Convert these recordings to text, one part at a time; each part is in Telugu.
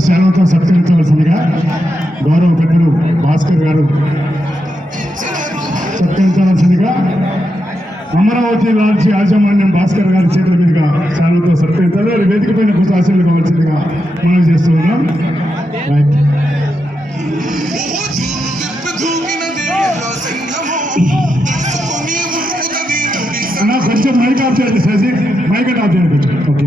సేవలతో సత్కరించవలసిందిగా గౌరవ పెద్దలు భాస్కర్ గారు సత్కరించవలసిందిగా అమరావతి లాడ్జి యాజమాన్యం భాస్కర్ గారి చేతుల మీదుగా సేవలతో సత్కరించారు వారి వేదిక పైన కొంచెం ఆశలు కావాల్సిందిగా మనం చేస్తూ ఉన్నాం. రైట్. కొంచెం మైక్ ఆఫ్ చేయండి సజీ మైక్ ఆఫ్ చేయండి. కొంచెం ఓకే.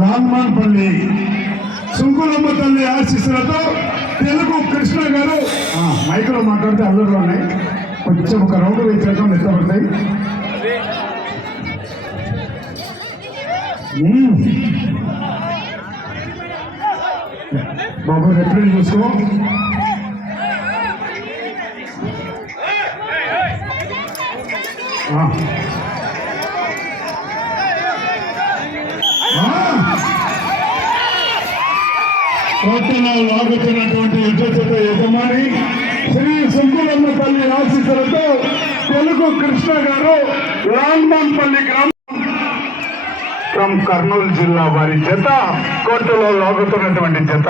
రామ్మాన్పల్లి సుంకులమ్మ తల్లి ఆశీస్సులతో తెలుగు కృష్ణ గారు. ఆ, మైకులో మాట్లాడితే అల్లరిలో ఉన్నాయి. కొంచెం ఒక రౌండ్ వేసేయడం ఇష్టపడతాయి. బాబు రెఫరెన్స్ చూసుకో. ఆ. కోటలో లాగుతున్నటువంటి యుద్ధత యజమాని శ్రీ సుంకులమ్మ తల్లి ఆశీస్సులతో తెలుగు కృష్ణ గారు లాల్మాన్పల్లి గ్రామం ఫ్రమ్ కర్నూలు జిల్లా వారి జత కోర్టులో లాగుతున్నటువంటి జత.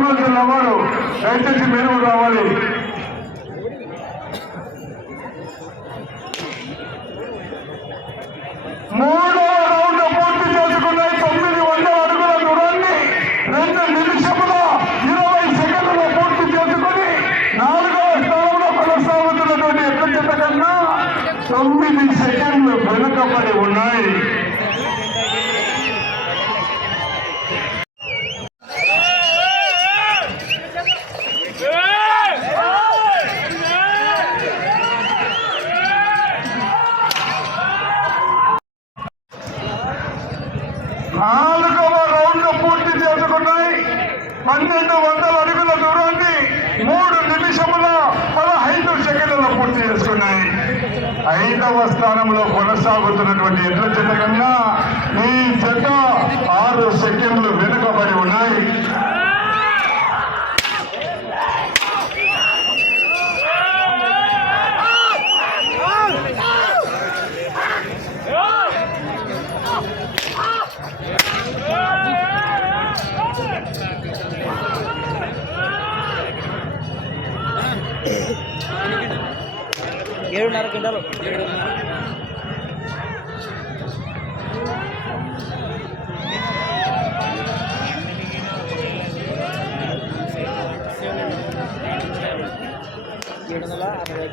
కర్నూలు జిల్లా వారు దయచేసి మెరుగు రావాలి మూడో రౌండ్ పూర్తి చేసుకున్నాయి తొమ్మిది వందల అడుగుల దూరాన్ని రెండు నిమిషముల ఇరవై సెకండ్లలో పూర్తి చేసుకుని నాలుగవ స్థానంలో కొనసాగుతున్నటువంటి ఎట్ల చెత్త కన్నా తొమ్మిది సెకండ్లు వెనుకబడి ఉన్నాయి నాలుగవ రౌండ్ పూర్తి చేసుకున్నాయి పన్నెండు వందల అడుగుల దూరాన్ని మూడు నిమిషముల పదహైదు సెకండ్లలో పూర్తి చేసుకున్నాయి ఐదవ స్థానంలో కొనసాగుతున్నటువంటి ఎడ్ల జత కన్నా ఈ జత ఆరు సెకండ్లు వెనుకబడి ఉన్నాయి ఏడున్నర కింటాలు ఏడు వందల అరవై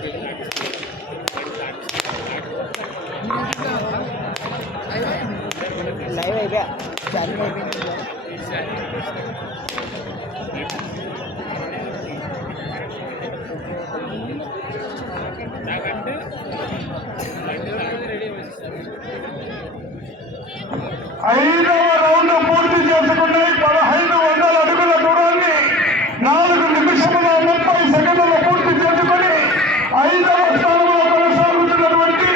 ఐదు ఐదు అయిపోయా ఛార్జింగ్ అయిపోయింది ఐదవ రౌండ్ పూర్తి చేసుకున్నాయి పదహైదు వందల అడుగుల దూరాన్ని నాలుగు నిమిషముల ముప్పై సెకండ్ల పూర్తి చేసుకుని ఐదవ స్థానంలో కొనసాగుతున్నటువంటి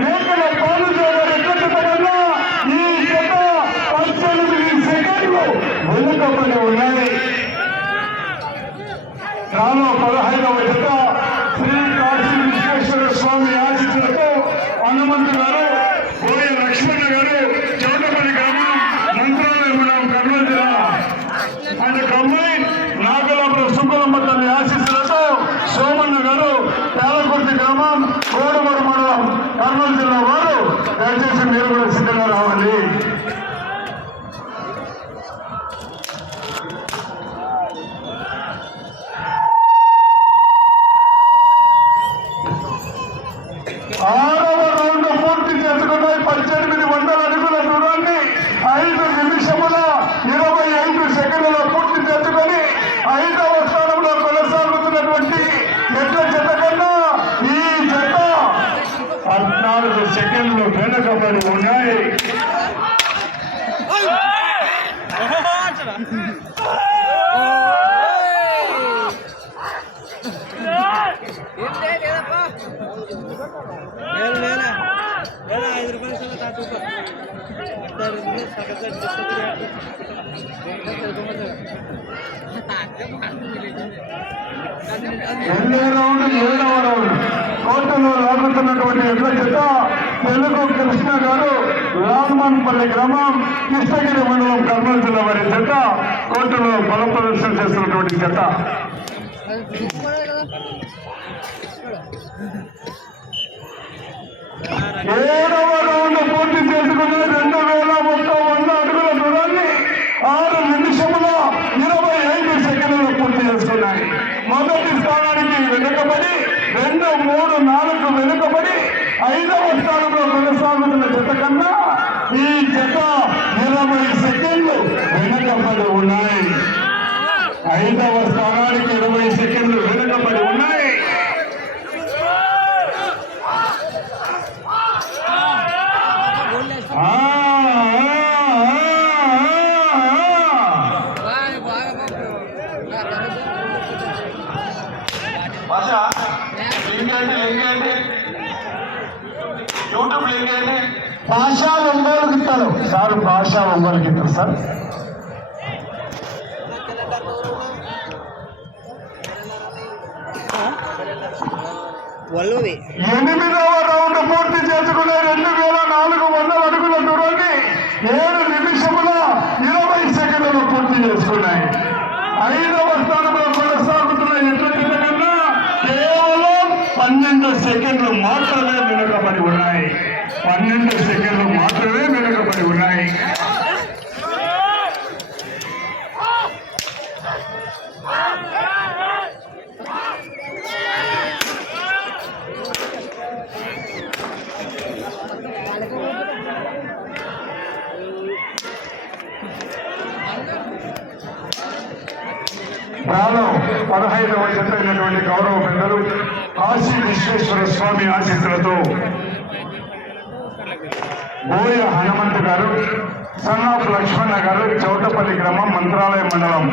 మేకల పాలుజోడ ఎక్కడికి కన్నా ఈ జత పద్దెనిమిది సెకండ్లు వెనుకబడి ఉన్నాయి రాను పదహైదవ జత శ్రీ కాశీ విశ్వేశ్వర స్వామి ఆశీస్సులతో హనుమంతు గారు బోయ లక్ష్మణ గారు చౌటపల్లి గ్రామం మంత్రాలయం మండలం కర్నూలు జిల్లా అండ్ కమ్మాయి నాగలాపురం సుబ్బలమ్మ తల్లి ఆశీస్సులతో సోమన్న గారు పేలకుర్తి గ్రామం కోడమూరు మండలం కర్నూలు జిల్లా వారు దయచేసి మీరు కూడా సిద్ధంగా రావాలి ఆరవ రౌండ్ పూర్తి చేసుకున్నాయి పద్దెనిమిది వందల అడుగుల దూరాన్ని ఐదు నిమిషముల ఇరవై ఐదు సెకండ్లలో పూర్తి చేసుకొని ఐదవ స్థానంలో కొనసాగుతున్నటువంటి ఎడ్ల జత కన్నా ఈ జత పద్నాలుగు సెకండ్లు వెనుకబడి ఉన్నాయి లేదు లేదా లేదా ఐదు రూపాయలు ఇస్తాను తాటు సరే సగం సగం రెండో రౌండ్ ఏడవ రౌండ్. కోర్టులో లాగుతున్నటువంటి ఎడ్ల జత తెలుగు కృష్ణ గారు రామన్పల్లి గ్రామం కృష్ణగిరి మండలం కర్నూలు జిల్లా వారి జత కోర్టులో బల ప్రదర్శన చేస్తున్నటువంటి జత. ఏడవ రౌండ్ పూర్తి చేసుకుని రెండు వేల మొత్తం వంద అడుగుల దూరాన్ని ఆరు నిమిషముల ఇరవై ఐదు సెకండ్లు పూర్తి చేసుకున్నాయి. మొదటి స్థానానికి వెనుకబడి రెండు మూడు నాలుగు వెనుకబడి ఐదవ స్థానంలో కొనసాగుతున్న జత కన్నా ఈ జత ఇరవై సెకండ్లు వెనుకబడి ఉన్నాయి. ఐదవ స్థానానికి ఇరవై సెకండ్లు. ఎనిమిదవ రౌండ్ పూర్తి చేసుకునే రెండు వేల నాలుగు వందల అడుగుల దూరాన్ని ఏడు నిమిషముల ఇరవై సెకండ్లు పూర్తి చేసుకున్నాయి. ఐదవ స్థానంలో కొనసాగుతున్న ఎటువంటి కన్నా కేవలం పన్నెండు సెకండ్లు మాత్రమే వెనుకబడి ఉన్నాయి. పన్నెండు సెకండ్లు మాత్రమే వెనుకబడి ఉన్నాయి రాలో పదహైదవ వయసు అయినటువంటి గౌరవ పెద్దలు కాశీ విశ్వేశ్వర స్వామి ఆశీస్సులతో బోయ హనుమంతు గారు సన్నాఫ్ లక్ష్మణ గారు చౌటపల్లి గ్రామం మంత్రాలయం మండలం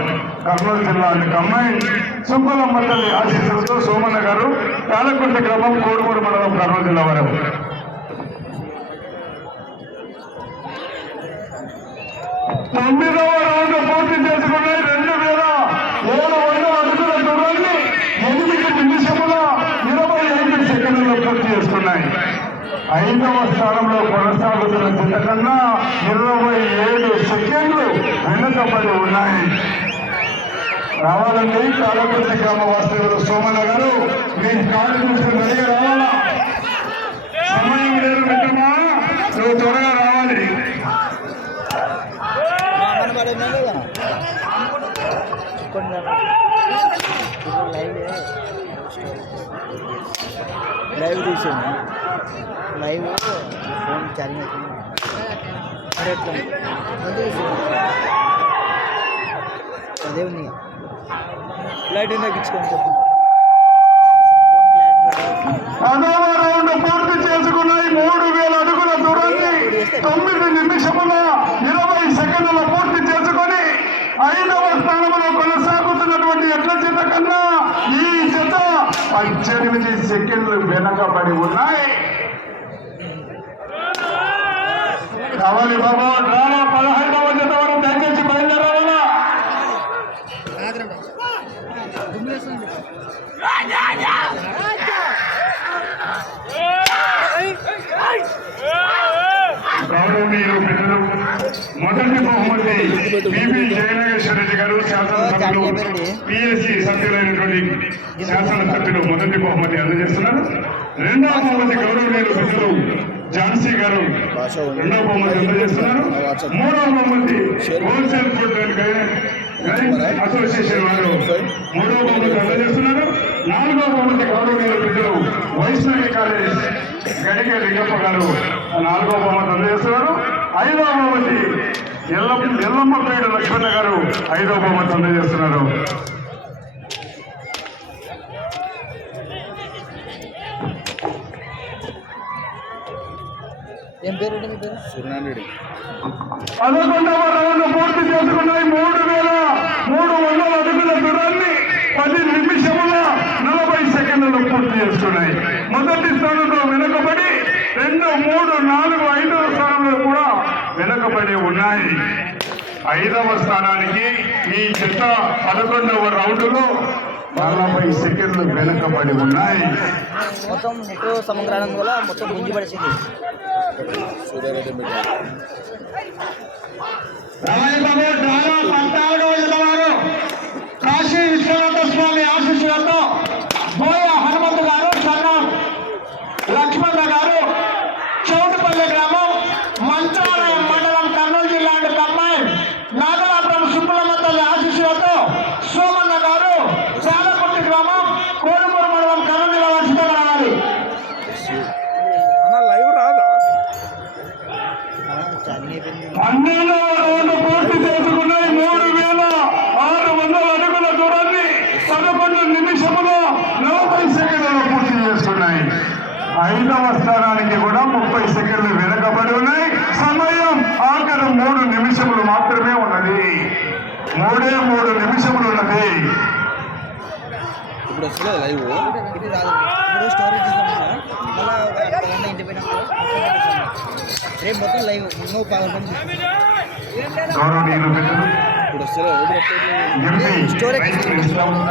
కర్నూలు జిల్లా కమ్మాయి సుబ్బలమ్మ తల్లి ఆశీస్సులతో సోమన్న గారు పాలకుంట గ్రామం కోడుమూరు మండలం కర్నూలు జిల్లా వారు. తొమ్మిదవ రౌండ్ పూర్తి చేసుకుని రెండు వేల ఏడు వందల అడుగుల దూరాన్ని ఎనిమిది నిమిషముల ఇరవై ఐదు సెకండ్లలో పూర్తి చేసుకున్నాయి ఐదవ స్థానంలో కొనసాగుతున్న జత కన్నా ఇరవై ఏడు సెకండ్లు వెనుకబడి ఉన్నాయి. రావాలండి కాలపతి గ్రామ వాస్తవులు సోమన్న గారు మీ కాలు చూసి రెడీగా రావాలా? సమయం లేదు మిత్రమా నువ్వు త్వరగా రావాలి. మన లైవ్ లైవ్ తీసాను లైవ్ ఫోన్ ఛార్జింగ్ అవుతుంది మరి ఎట్లా అదే ఉంది లైట్ తగ్గించుకోండి చెప్పండి రౌండ్ పూర్తి చేసుకున్నాయి మూడు వేల అడుగుల దూరాన్ని తొమ్మిది నిమిషముల ఇరవై సెకండ్ల పూర్తి చేసుకొని ఐదవ స్థానంలో కొనసాగుతున్నటువంటి ఎట్ల జత కన్నా ఈ జత పద్దెనిమిది సెకండ్లు వెనకబడి ఉన్నాయి. కావాలి బాబు డ్రామా పదహైదవ జత వరకు దయచేసి బయలుదేరాలా గౌరవనీయులు పెద్దలు మొదటి బహుమతి బిబి గారు శాసనసభ్యులు పిఎస్సి సభ్యులైనటువంటి శాసనసభ్యులు మొదటి బహుమతి అందజేస్తున్నారు. రెండవ బహుమతి గౌరవనీయులు పెద్దలు ఝాన్సీ గారు రెండవ బహుమతి అందజేస్తున్నారు. మూడవ బహుమతి హోల్సేల్ ఫుడ్ అసోసియేషన్ వారు మూడవ బహుమతి అందజేస్తున్నారు. నాలుగవ బహుమతి గౌరవనీయులు పెద్దలు వైష్ణవి కాలేజ్ గడిగే లింగప్ప గారు నాలుగో బహుమతి అందజేస్తున్నారు. ఐదవ బహుమతి ఎల్ల ఎల్లమ్మ పేరు లక్ష్మణ గారు ఐదవ బహుమతి అందజేస్తున్నారు. ఏం పేరు మీ పేరు? సూర్యనారాయణ పదకొండవ రౌండ్ పూర్తి చేసుకున్నాయి మూడు వేల మూడు వందల అడుగుల దూరాన్ని పది నిమిషముల నలభై సెకండ్లు పూర్తి చేసుకున్నాయి. మొదటి స్థానంలో వెనుకబడి రెండు మూడు నాలుగు ఐదవ స్థానంలో కూడా వెనుకబడి ఉన్నాయి. ఐదవ స్థానానికి ఈ జత పదకొండవ రౌండ్లో నలభై సెకండ్లు వెనుకబడి ఉన్నాయి. మొత్తం నెట్ సమగ్రానం వల్ల మొత్తం గుంజి పడిచింది సూర్యారెడ్డి మీడియా రాయబాబు డ్రామా పద్నాలుగవ జతవారు కాశీ విశ్వనాథ స్వామి ఆశీస్సులతో బోయ హనుమంతు గారు సన్నం లక్ష్మణ గారు చౌటుపల్లి గ్రామం మంత్రాలయం మండలం కర్నూలు జిల్లా అండ్ కమ్మాయి నాగలాపురం సుబ్బలమ్మ తల్లి ఆశీస్సులతో సోమన్న గారు చాలపట్టి గ్రామం కోడుమూరు మండలం కర్నూలు జిల్లా వర్షిత రావాలి లైవ్ రాదా అన్నీ అయిపోయింది పన్నెండవ రౌండ్ పూర్తి చేసుకున్నాయి. మూడు వేల ఆరు వందల అడుగుల దూరాన్ని పదకొండు నిమిషములో నలభై సెకండ్లలో పూర్తి చేసుకున్నాయి. ఐదవ స్థానానికి కూడా ముప్పై సెకండ్లు వెనకబడి ఉన్నాయి. సమయం ఆఖరి మూడు నిమిషములు మాత్రమే ఉన్నది. మూడే మూడు నిమిషములు ఉన్నది. ఇప్పుడు లైవ్? స్టోరేజ్ మళ్ళీ ఇంటి రేపు మొత్తం లైవ్ గౌరవనీయులు పెద్దలు ఇప్పుడు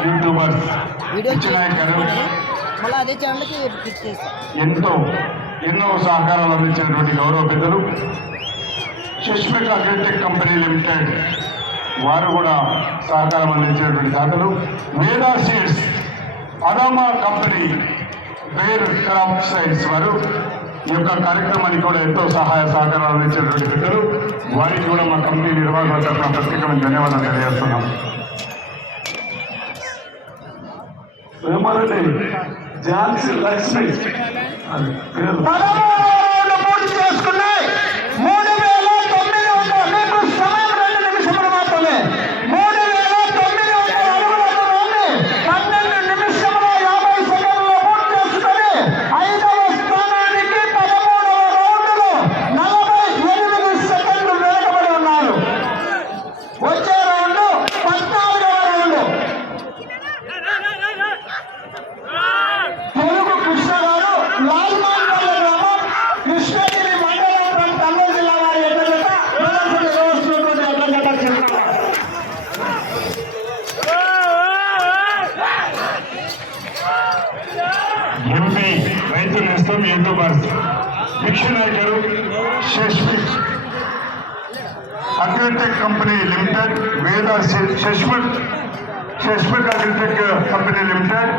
యూట్యూబర్ వీడియో మళ్ళీ అదే ఛానల్కి క్లిక్ చేస్తా. ఎంతో ఎన్నో సహకారాలు అందించినటువంటి గౌరవ పెద్దలు. సుష్మిక అగ్రిటెక్ కంపెనీ లిమిటెడ్ వారు కూడా సహకారం అందించినటువంటి దాతలు. Veda seeds Adama company Bayer crop science వారు. ఈ యొక్క కార్యక్రమానికి కూడా ఎంతో సహాయ సహకారాలు అందించినటువంటి బిడ్డలు వారికి కూడా మా కంపెనీ నిర్వాహకుల తరఫున ప్రత్యేకమైన ధన్యవాదాలు తెలియజేస్తున్నాం. ఏమనండి ఝాన్సీ లక్ష్మి పూర్తి చేసుకున్నాయి మూడు వేల తొమ్మిది వందల మీకు సమయం రెండు నిమిషములు మాత్రమే మూడు వేల తొమ్మిది వందల అడుగుల దూరాన్ని పన్నెండు నిమిషముల యాభై సెకండ్లలో పూర్తి చేసుకొని ఐదవ స్థానానికి పదమూడవ రౌండ్లో నలభై ఎనిమిది సెకండ్లు వెనకబడి ఉన్నారు వచ్చే రౌండ్ పద్నాలుగవ రౌండ్ తెలుగు కృష్ణ గారు లాల్మాన్పల్లి గ్రామం కృష్ణగిరి మండలం కర్నూలు జిల్లా వారి ఎన్నికల ప్రదర్శన నిర్వహిస్తున్నటువంటి ఎన్నికల చిత్రం ఎంపీ నేస్తం యూట్యూబర్స్ భిక్షనాయ్ గారు షష్మిక్ agritech company limited Veda Shashmik Shashmik agritech company limited.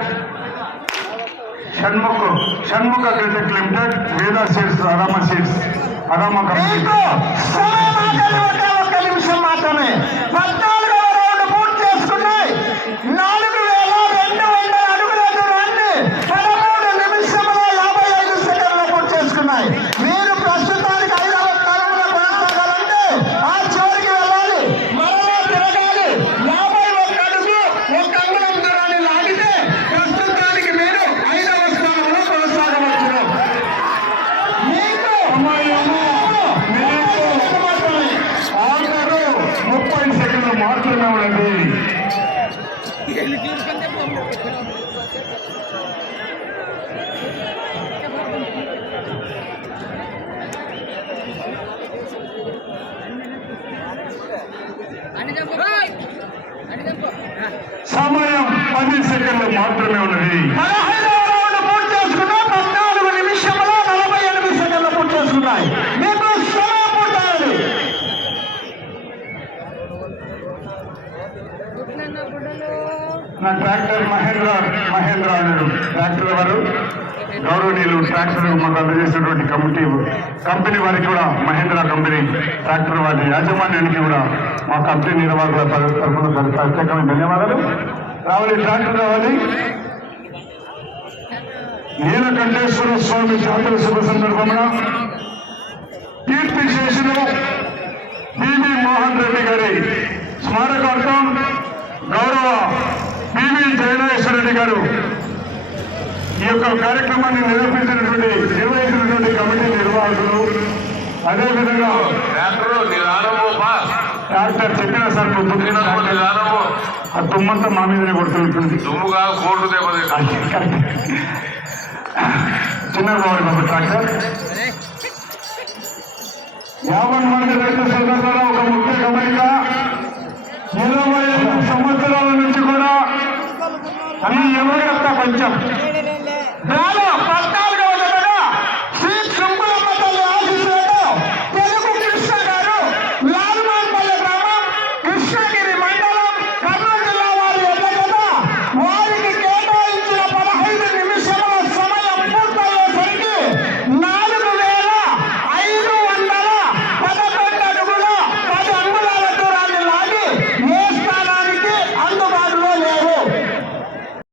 Shanmukh Shanmukha agritech limited Veda seeds Adama seeds Adama company. ఒక్క నిమిషం మాత్రమే పద్నాలుగవ రౌండ్ పూర్తి చేసుకున్నాయి నాలుగు వేల రెండు వందల అడుగుల దూరాన్ని పదమూడు నిమిషముల యాభై ఐదు సెకండ్లు పూర్తి చేసుకున్నాయి మీరు ప్రస్తుతానికి ఐదవ స్థానంలో కొనసాగాలంటే ఆ చివరికి వెళ్ళాలి మరలా తిరగాలి యాభై సమయం పది సెకండ్లు మాత్రమే ఉన్నది. నా ట్రాక్టర్ మహేంద్ర మహేంద్ర అన్నారు ట్రాక్టర్ వారు గౌరవనీయులు ట్రాక్టర్ మాకు అందజేసినటువంటి కమిటీ కంపెనీ వారికి కూడా మహేంద్ర కంపెనీ ట్రాక్టర్ వారి యాజమాన్యానికి కూడా మా కంపెనీ నిర్వాహకుల తరఫున ప్రత్యేకమైన ధన్యవాదాలు. రావాలి ట్రాక్టర్ రావాలి. నీలకంఠేశ్వర స్వామి జాతర శుభ సందర్భంగా కీర్తి చేసిన పివి మోహన్ రెడ్డి గారి స్మారకార్థం గౌరవ పివి జయనాగేశ్వర రెడ్డి గారు ఈ యొక్క కార్యక్రమాన్ని నిర్వహించినటువంటి నిర్వహించినటువంటి కమిటీ నిర్వాహకులు అదేవిధంగా డాక్టర్ చెప్పిన సార్ ఆ తుమ్మంతా మా మీదనే కొడుతుంటుంది. కోర్టు దెబ్బతింటుంది చిన్న బాబు బాబు ట్రాక్టర్. యాభై మంది రైతు సోదరులలో ఒక ముఖ్య గమనిక ఇరవై సంవత్సరాల నుంచి కూడా ఈ యువత కొంచెం